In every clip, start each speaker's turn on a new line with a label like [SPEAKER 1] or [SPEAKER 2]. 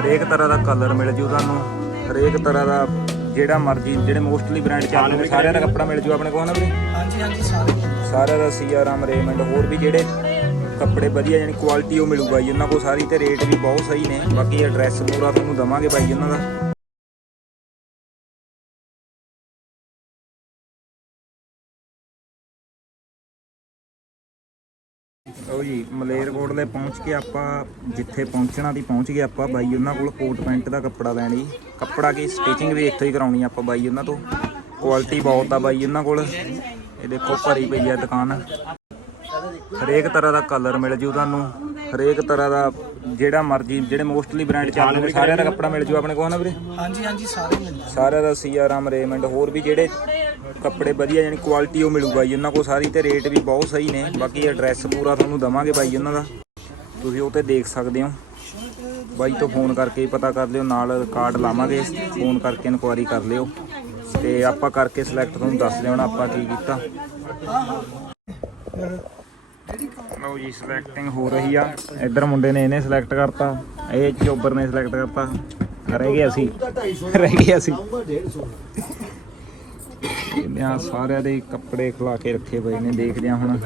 [SPEAKER 1] ਹਰੇਕ ਤਰ੍ਹਾਂ ਦਾ ਕਲਰ ਮਿਲ ਜੂ ਤੁਹਾਨੂੰ। ਹਰੇਕ ਤਰ੍ਹਾਂ ਦਾ ਜਿਹੜਾ ਮਰਜ਼ੀ ਜਿਹੜੇ ਮੋਸਟਲੀ ਬ੍ਰਾਂਡ ਚੱਲਦੇ ਨੇ ਸਾਰਿਆਂ ਦਾ ਕੱਪੜਾ ਮਿਲ ਜੂ ਆਪਣੇ ਕੋਲ ਨਾ ਵੀਰੇ?
[SPEAKER 2] ਹਾਂਜੀ ਹਾਂਜੀ ਸਾਰੇ
[SPEAKER 1] ਸਾਰਿਆਂ ਦਾ ਸੀਆਰਾਮ ਰੇਮੰਡ ਹੋਰ ਵੀ ਜਿਹੜੇ ਕੱਪੜੇ ਵਧੀਆ ਯਾਨੀ ਕੁਆਲਿਟੀ ਉਹ ਮਿਲੂਗਾ ਜੀ ਉਹਨਾਂ ਕੋਲ ਸਾਰੀ ਤੇ ਰੇਟ ਵੀ ਬਹੁਤ ਸਹੀ ਨੇ। ਬਾਕੀ ਐਡਰੈਸ ਪੂਰਾ ਤੁਹਾਨੂੰ ਦਵਾਂਗੇ ਬਾਈ ਉਹਨਾਂ ਦਾ। ਉਹ ਜੀ ਮਲੇਰਕੋਟਲੇ ਪਹੁੰਚ ਕੇ ਆਪਾਂ ਜਿੱਥੇ ਪਹੁੰਚਣਾ ਦੀ ਪਹੁੰਚ ਗਏ ਆਪਾਂ ਬਾਈ ਉਹਨਾਂ ਕੋਲ ਕੋਟ ਪੈਂਟ ਦਾ ਕੱਪੜਾ ਲੈਣ ਜੀ। ਕੱਪੜਾ ਕੀ ਸਟਿਚਿੰਗ ਵੀ ਇੱਥੋਂ ਹੀ ਕਰਾਉਣੀ ਆਪਾਂ ਬਾਈ ਉਹਨਾਂ ਤੋਂ। ਕੁਆਲਿਟੀ ਬਹੁਤ ਆ ਬਾਈ ਉਹਨਾਂ ਕੋਲ। ਇਹ ਦੇਖੋ ਭਰੀ ਪਈ ਆ ਦੁਕਾਨ। ਹਰੇਕ ਤਰ੍ਹਾਂ ਦਾ ਕਲਰ ਮਿਲ ਜੂ ਤੁਹਾਨੂੰ। ਹਰੇਕ ਤਰ੍ਹਾਂ ਦਾ ਜਿਹੜਾ ਮਰਜ਼ੀ ਜਿਹੜੇ ਮੋਸਟਲੀ ਬ੍ਰਾਂਡ ਚੱਲਦੇ ਨੇ ਸਾਰਿਆਂ ਦਾ ਕੱਪੜਾ ਮਿਲ ਜੂ ਆਪਣੇ ਕੋਲ ਨਾ ਵੀਰੇ?
[SPEAKER 2] ਹਾਂਜੀ ਹਾਂਜੀ ਸਾਰੇ ਮਿਲਦੇ
[SPEAKER 1] ਸਾਰਿਆਂ ਦਾ ਸੀਆਰਾਮ ਰੇਮੰਡ ਹੋਰ ਵੀ ਜਿਹੜੇ ਕੱਪੜੇ ਵਧੀਆ ਯਾਨੀ ਕੁਆਲਿਟੀ ਉਹ ਮਿਲੂਗਾ ਜੀ ਉਹਨਾਂ ਕੋਲ ਸਾਰੀ ਤੇ ਰੇਟ ਵੀ ਬਹੁਤ ਸਹੀ ਨੇ। ਬਾਕੀ ਐਡਰੈਸ ਪੂਰਾ ਤੁਹਾਨੂੰ ਦਵਾਂਗੇ ਬਾਈ ਉਹਨਾਂ ਦਾ। ਤੁਸੀਂ ਉਹ ਤੇ ਦੇਖ ਸਕਦੇ ਹੋ। ਬਾਈ ਤੋਂ ਫੋਨ ਕਰਕੇ ਪਤਾ ਕਰ ਲਿਓ ਨਾਲ ਕਾਰਡ ਲਾਵਾਂਗੇ। ਫੋਨ ਕਰਕੇ ਇਨਕੁਆਰੀ ਕਰ ਲਿਓ। ਤੇ ਆਪਾਂ ਕਰਕੇ ਸਿਲੈਕਟ ਤੁਹਾਨੂੰ ਦੱਸ ਹੁਣ ਆਪਾਂ ਕੀ ਕੀਤਾ। ਲਓ ਜੀ ਸਿਲੈਕਟਿੰਗ ਹੋ ਰਹੀ ਆ। ਇੱਧਰ ਮੁੰਡੇ ਨੇ ਇਹਨੇ ਸਿਲੈਕਟ ਕਰਤਾ। ਇਹ ਚੋਬਰ ਨੇ ਸਿਲੈਕਟ ਕਰਤਾ। ਰਹਿ ਗਏ ਅਸੀਂ। ਰਹਿ ਗਏ ਅਸੀਂ। ਇਹਨੇ ਆ ਸਾਰਿਆਂ ਦੇ ਕੱਪੜੇ ਖਲਾ ਕੇ ਰੱਖੇ ਪਏ ਨੇ ਦੇਖਦੇ ਆ ਹੁਣ।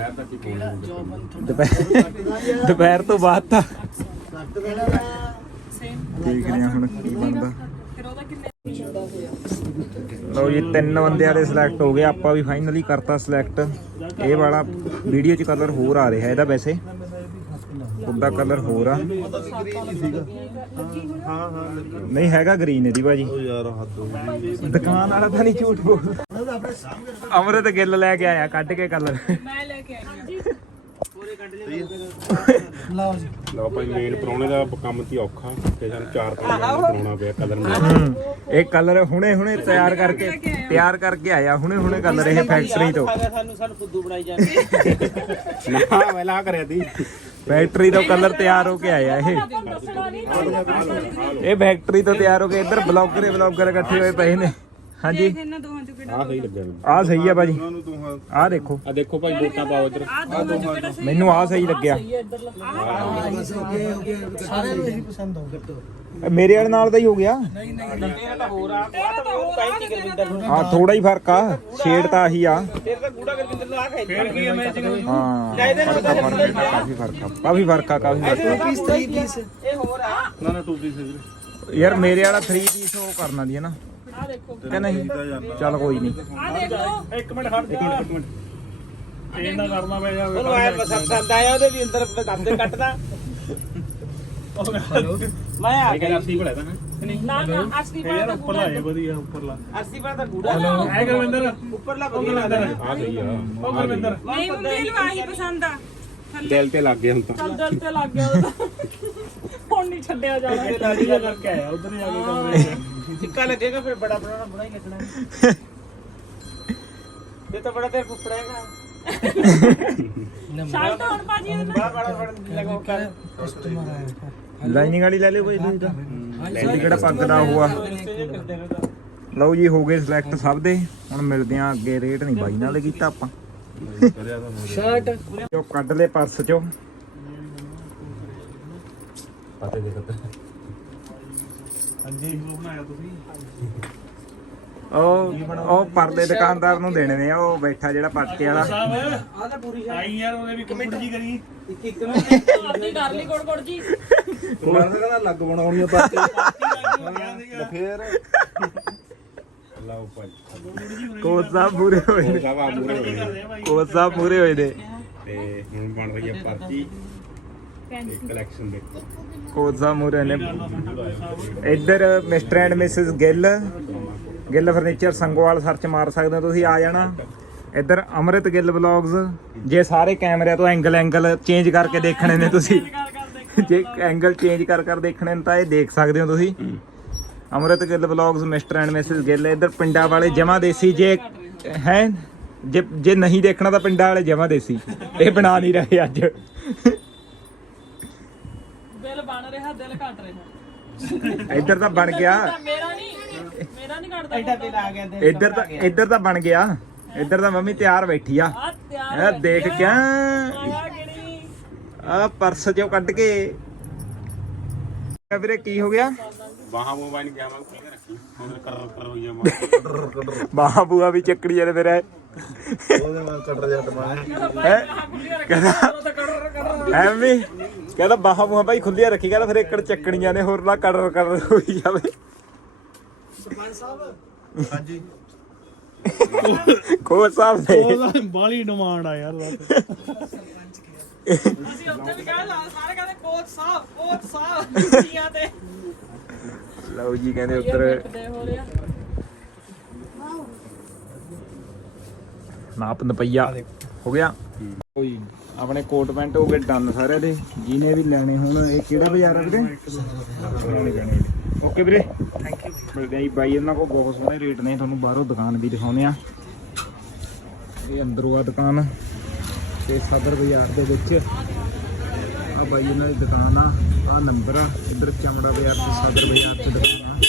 [SPEAKER 1] ਦੁਪਹਿਰ ਦੁਪਹਿਰ ਤੋਂ ਬਾਅਦ ਤਾਂ ਦੇਖਦੇ ਆ ਹੁਣ ਕੀ ਬਣਦਾ। ਲਓ ਜੀ, ਤਿੰਨ ਬੰਦਿਆਂ ਦੇ ਸਿਲੈਕਟ ਹੋ ਗਏ, ਆਪਾਂ ਵੀ ਫਾਈਨਲੀ ਕਰਤਾ ਸਿਲੈਕਟ ਇਹ ਵਾਲਾ ਵੀਡੀਓ 'ਚ ਕਲਰ ਹੋਰ ਆ ਰਿਹਾ, ਇਹਦਾ ਵੈਸੇ। ਉਹਦਾ ਕਲਰ ਹੋਰ ਆ। ਨਹੀਂ, ਹੈਗਾ ਗ੍ਰੀਨ ਇਹਦੀ ਭਾਜੀ। ਦੁਕਾਨ ਵਾਲਾ ਤਾਂ ਨਹੀਂ ਝੂਠ ਬੋਲਦਾ। ਅਮਰਤ ਗਿੱਲ ਲੈ ਕੇ ਆਇਆ, ਕੱਢ ਕੇ ਕਲਰ
[SPEAKER 2] ਲਓ ਜੀ।
[SPEAKER 3] ਲਓ ਭਾਈ ਮੇਨ ਪਰੌਣੇ ਦਾ ਕੰਮ ਤੀ ਔਖਾ। ਤੇ ਸਾਨੂੰ ਚਾਰ ਪੰਜ ਦਿਨ ਕਰਾਉਣਾ ਪਿਆ ਕਦਰ ਨਾਲ
[SPEAKER 1] ਹੂੰ, ਇਹ ਕਲਰ ਹੁਣੇ ਹੁਣੇ ਤਿਆਰ ਕਰਕੇ ਤਿਆਰ ਕਰਕੇ ਆਇਆ। ਹੁਣੇ ਹੁਣੇ ਕਲਰ ਇਹ ਫੈਕਟਰੀ ਤੋਂ।
[SPEAKER 2] ਸਾਨੂੰ ਸਾਨੂੰ ਫੁੱਦੂ ਬਣਾਈ ਜਾਂਦੇ
[SPEAKER 3] ਨਾ ਪਹਿਲਾਂ ਕਰਿਆ ਤੀ।
[SPEAKER 1] ਫੈਕਟਰੀ ਤੋਂ ਕਲਰ ਤਿਆਰ ਹੋ ਕੇ ਆਇਆ ਇਹ। ਇਹ ਫੈਕਟਰੀ ਤੋਂ ਤਿਆਰ ਹੋ ਕੇ ਇੱਧਰ ਬਲੌਗਰ ਹੀ ਬਲੌਗਰ ਇਕੱਠੇ ਹੋਏ ਪਏ ਨੇ। ਹਾਂਜੀ।
[SPEAKER 3] ਆਹ ਸਹੀ ਲੱਗਿਆ ਮੈਨੂੰ।
[SPEAKER 1] ਆਹ ਸਹੀ ਆ ਭਾਜੀ। ਆਹ ਦੇਖੋ।
[SPEAKER 3] ਆ ਦੇਖੋ ਭਾਈ ਵੋਟਾਂ ਪਾਓ ਇੱਧਰ।
[SPEAKER 1] ਮੈਨੂੰ ਆਹ ਸਹੀ ਲੱਗਿਆ।
[SPEAKER 2] ਸਾਰਿਆਂ ਨੂੰ ਇਹੀ ਪਸੰਦ ਆਊਗਾ।
[SPEAKER 1] ਮੇਰੇ ਵਾਲੇ ਨਾਲ ਦਾ ਹੀ ਹੋ ਗਿਆ।
[SPEAKER 2] ਇਹ ਤਾਂ ਹੋਰ ਆ ਆ ਤਾਂ ਹੋਰ ਕਾਈ ਗੁਰਵਿੰਦਰ ਨੂੰ
[SPEAKER 1] ਹਾਂ ਥੋੜਾ ਹੀ ਫ਼ਰਕ ਆ। ਸ਼ੇਡ ਤਾਂ ਆਹੀ ਆ।
[SPEAKER 2] ਫਿਰ ਤਾਂ ਗੂੜਾ ਗੁਰਵਿੰਦਰ ਨੂੰ ਆ ਖਾਈ ਫੇਰ ਕੀ ਮੈਂ
[SPEAKER 1] ਹਾਂ ਕਾਫੀ ਫ਼ਰਕ ਆ ਕਾਫੀ ਫ਼ਰਕ ਆ ਕਾਫੀ ਫ਼ਰਕ ਆ।
[SPEAKER 2] ਪੀਸ 3 ਪੀਸ ਇਹ ਹੋਰ ਆ।
[SPEAKER 3] ਨਾ ਨਾ ਟੂ ਪੀਸ
[SPEAKER 1] ਯਾਰ ਮੇਰੇ ਵਾਲਾ 3 ਪੀਸ ਉਹ ਕਰਨਾ ਦੀ ਹੈ ਨਾ।
[SPEAKER 4] ਆ ਦੇਖੋ।
[SPEAKER 1] ਕਿ ਨਹੀਂ? ਚੱਲ ਕੋਈ ਨਹੀਂ।
[SPEAKER 4] ਆ ਦੇਖ ਲਓ।
[SPEAKER 3] ਇੱਕ ਮਿੰਟ ਖੜ ਜਾ। ਇੱਕ ਮਿੰਟ ਇਹਨਾਂ ਕਰਨਾ ਪਿਆ ਜਾਵੇ
[SPEAKER 2] ਉਹਨੂੰ ਆਇਆ ਪਸੰਦ ਆਇਆ ਉਹਦੇ ਵੀ ਅੰਦਰ ਦੰਦੇ ਕੱਟਦਾ। ਮੈਂ ਆ
[SPEAKER 3] ਇਹ ਕਹਿੰਦਾ ਸੀ ਭਲਾ ਤਾਂ
[SPEAKER 4] ਨਾ। ਨਾ ਅਸਲੀ ਬਾਤ ਦਾ
[SPEAKER 3] ਉੱਪਰਲਾ ਹੈ। ਵਧੀਆ ਉੱਪਰਲਾ।
[SPEAKER 2] 80 ਪਰ ਤਾਂ ਗੂੜਾ
[SPEAKER 3] ਹੈ। ਗੁਰਵਿੰਦਰ
[SPEAKER 2] ਉੱਪਰਲਾ ਵਧੀਆ ਲੱਗਦਾ
[SPEAKER 3] ਆ ਸਹੀ ਆ।
[SPEAKER 4] ਉਹ ਗੁਰਵਿੰਦਰ ਨਹੀਂ ਮੰਮੀ ਨੂੰ ਆਹੀ ਪਸੰਦ ਆ। ਥੱਲੇ।
[SPEAKER 3] ਦਿਲ ਤੇ ਲੱਗ ਗਿਆ ਹੁਣ ਤਾਂ।
[SPEAKER 4] ਚੱਲ ਦਿਲ ਤੇ ਲੱਗ ਗਿਆ ਉਹਦਾ ਹੁਣ ਨਹੀਂ ਛੱਡਿਆ ਜਾਣਾ।
[SPEAKER 3] ਲਾੜੀਆ ਕਰਕੇ ਆਇਆ ਉਧਰ ਜਾ ਕੇ ਕਮਰੇ
[SPEAKER 2] ਸਿੱਕਾ ਲੱਗੇਗਾ ਫਿਰ ਬੜਾ ਬਣਾਉਣਾ ਬੜਾ ਹੀ ਲੱਗਣਾ। ਇਹ ਤਾਂ ਬੜਾ ਤੇ ਫੁੱਫੜਾ ਹੈਗਾ।
[SPEAKER 4] ਸ਼ਾਲ ਤਾਂ ਹੁਣ ਭਾਜੀ ਇਹਦੇ
[SPEAKER 2] ਬੜਾ ਬੜਾ ਬੜਾ ਲਗਾ
[SPEAKER 1] ਲਾਈਨਿੰਗ ਵਾਲੀ ਲੈ ਲਿਓ ਕੋਈ ਤੁਸੀਂ ਤਾਂ। ਇਹ ਕਿਹੜਾ ਪੱਗ ਦਾ ਉਹ ਆ ਲਓ। ਜੀ ਹੋ ਗਏ ਸਿਲੈਕਟ ਸਭ ਦੇ। ਹੁਣ ਮਿਲਦੇ ਆ ਅੱਗੇ ਰੇਟ ਨਹੀਂ ਬਾਈ ਨਾਲ ਕੀਤਾ ਆਪਾਂ।
[SPEAKER 2] ਸ਼ਰਟ।
[SPEAKER 1] ਜੋ ਕੱਢ ਲੈ ਪਰਸ ਚੋਂ।
[SPEAKER 3] ਪਤੇ ਦੇ ਕੱਤੇ ਹਾਂਜੀ। ਉਹ ਬਣਾਇਆ ਤੁਸੀਂ?
[SPEAKER 1] ਉਹ ਉਹ ਪਰਦੇ ਦੁਕਾਨਦਾਰ ਨੂੰ ਦੇਣੇ ਨੇ ਉਹ ਬੈਠਾ ਜਿਹੜਾ ਪਟਕੇ ਵਾਲਾ।
[SPEAKER 2] ਆ ਤਾਂ ਪੂਰੀ
[SPEAKER 3] ਆਈ ਯਾਰ ਉਹਨੇ ਵੀ ਕਮੈਂਟ ਜੀ ਕਰੀ।
[SPEAKER 2] ਇੱਕ ਇੱਕ ਨੂੰ
[SPEAKER 4] ਆਪਣੀ ਕਰ ਲਈ ਕੋੜ ਕੋੜ ਜੀ
[SPEAKER 3] ਕਹਿੰਦਾ ਲੱਗ ਬਣਾਉਣੀ ਆ ਫੇਰ। ਲਓ ਭਾਈ।
[SPEAKER 1] ਕੋਚ ਸਾਹਿਬ ਪੂਰੇ ਹੋਏ ਨੇ। ਕੋਚ ਸਾਹਿਬ ਪੂਰੇ ਹੋਏ ਨੇ।
[SPEAKER 3] ਤੇ ਹੁਣ ਬਣ ਰਹੀ ਹੈ ਪਰਚੀ। ਤੇ ਕਲੈਕਸ਼ਨ ਦੇਖੋ
[SPEAKER 1] ਕੋਚ ਮੂਰੇ ਨੇ। ਇੱਧਰ Mr and Mrs Gill Gill furniture Sangowal search ਮਾਰ ਸਕਦੇ ਹੋ, ਤੁਸੀਂ ਆ ਜਾਣਾ। ਇੱਧਰ ਅਮਰਿਤ ਗਿੱਲ ਵਲੌਗਸ ਜੇ ਸਾਰੇ ਕੈਮਰਿਆਂ ਤੋਂ ਐਂਗਲ ਐਂਗਲ ਚੇਂਜ ਕਰਕੇ ਦੇਖਣੇ ਨੇ ਤੁਸੀਂ। ਜੇ ਐਂਗਲ ਚੇਂਜ ਕਰ ਕਰ ਦੇਖਣੇ ਨੇ ਤਾਂ ਇਹ ਦੇਖ ਸਕਦੇ ਹੋ ਤੁਸੀਂ। Amrit Gill vlogs Mr and Mrs Gill, ਇੱਧਰ ਪਿੰਡਾਂ ਵਾਲੇ ਜਮਾ ਦੇਸੀ, ਜੇ ਹੈ, ਜੇ ਜੇ ਨਹੀਂ ਦੇਖਣਾ ਤਾਂ ਪਿੰਡਾਂ ਵਾਲੇ ਜਮਾ ਦੇਸੀ। ਇਹ ਬਣਾ ਨਹੀਂ ਰਹੇ ਅੱਜ।
[SPEAKER 4] ਦਿਲ ਘਟ ਰਿਹਾ।
[SPEAKER 1] ਇੱਧਰ ਤਾਂ ਬਣ ਗਿਆ।
[SPEAKER 4] ਮੇਰਾ ਨਹੀਂ ਮੇਰਾ ਨਹੀਂ ਘਟਦਾ
[SPEAKER 2] ਐਡਾ ਬਿੱਲ ਆ ਗਿਆ
[SPEAKER 1] ਇੱਧਰ ਤਾਂ ਇੱਧਰ ਤਾਂ ਬਣ ਗਿਆ। ਇੱਧਰ ਤਾਂ ਮੰਮੀ ਤਿਆਰ ਬੈਠੀ ਆ।
[SPEAKER 4] ਆ ਤਿਆਰ
[SPEAKER 1] ਇਹ ਦੇਖ
[SPEAKER 4] ਆਇਆ ਕਿਹੜੀ?
[SPEAKER 1] ਆ ਪਰਸ ਚੋਂ ਕੱਢ ਕੇ। ਵੀਰੇ ਕੀ ਹੋ ਗਿਆ?
[SPEAKER 3] ਬਾਹਾਂ ਮੋਬਾਈਲ ਗਿਆ ਮੈਂ ਖੁੱਲੇ ਰੱਖੀ। ਹੁਣ ਕਰ ਕਰ ਹੋਈ ਆ ਮੈਂ
[SPEAKER 1] ਬਾਹਾਂ ਬੂਆ ਵੀ ਚੱਕੜੀ ਜਾਂਦੇ ਫਿਰ
[SPEAKER 5] ਉਹਦੇ ਨਾਲ ਕਟਰ ਜੱਟ ਮਾਰੇ
[SPEAKER 1] ਹੈ। ਕਹਿੰਦਾ ਐਵੇਂ ਕਹਿੰਦਾ ਬਾਹਾਂ ਬੂਹਾ ਭਾਈ ਖੁੱਲੀਆਂ ਰੱਖੀ ਕਹਿੰਦਾ ਫਿਰ ਏਕੜ ਚੱਕਣੀਆਂ ਨੇ ਹੋਰ ਨਾ ਕੜਰ ਕੜਰ ਹੋਈ ਜਾਵੇ।
[SPEAKER 5] ਹਾਂਜੀ।
[SPEAKER 1] ਕੋ ਸਾਹਿਬ ਨੇ
[SPEAKER 5] ਬਾਲੀ ਡਿਮਾਂਡ ਆ ਯਾਰ
[SPEAKER 4] ਅਸੀਂ ਉੱਥੇ ਵੀ ਕਹਿ ਲਾ ਸਾਰੇ ਕਹਿੰਦੇ ਕੋਚ ਸਾਹਿਬ ਕੋਚ ਸਾਹਿਬ ਕੀਆਂ ਤੇ।
[SPEAKER 1] ਲਓ ਜੀ ਕਹਿੰਦੇ ਉੱਧਰ
[SPEAKER 4] ਦੇ ਹੋ ਰਿਹਾ
[SPEAKER 1] ਨਾਪ ਨਪਈਆ। ਹੋ ਗਿਆ। ਕੋਈ ਆਪਣੇ ਕੋਟ ਪੈਂਟ ਹੋ ਗਏ ਡਨ ਸਾਰੇ ਦੇ। ਜਿਹਨੇ ਵੀ ਲੈਣੇ ਹੁਣ ਇਹ ਕਿਹੜਾ ਬਾਜ਼ਾਰ ਆ ਵੀਰੇ? ਓਕੇ ਵੀਰੇ। ਥੈਂਕ ਯੂ ਮਿਲਦੇ ਆ ਜੀ ਬਾਈ ਇਹਨਾਂ ਕੋਲ ਬਹੁਤ ਸੋਹਣੇ ਰੇਟ ਨੇ। ਤੁਹਾਨੂੰ ਬਾਹਰੋਂ ਦੁਕਾਨ ਵੀ ਦਿਖਾਉਨੇ ਆ। ਇਹ ਅੰਦਰੋਂ ਆ ਦੁਕਾਨ। ਤੇ ਸਦਰ ਬਾਜ਼ਾਰ ਦੇ ਵਿੱਚ। ਆ ਬਾਈ ਇਹਨਾਂ ਦੀ ਦੁਕਾਨ ਆ। ਆ ਨੰਬਰ ਆ। ਇੱਧਰ ਚਮੜਾ ਬਾਜ਼ਾਰ ਤੇ ਸਦਰ ਬਾਜ਼ਾਰ ਤੇ ਦੁਕਾਨ ਆ।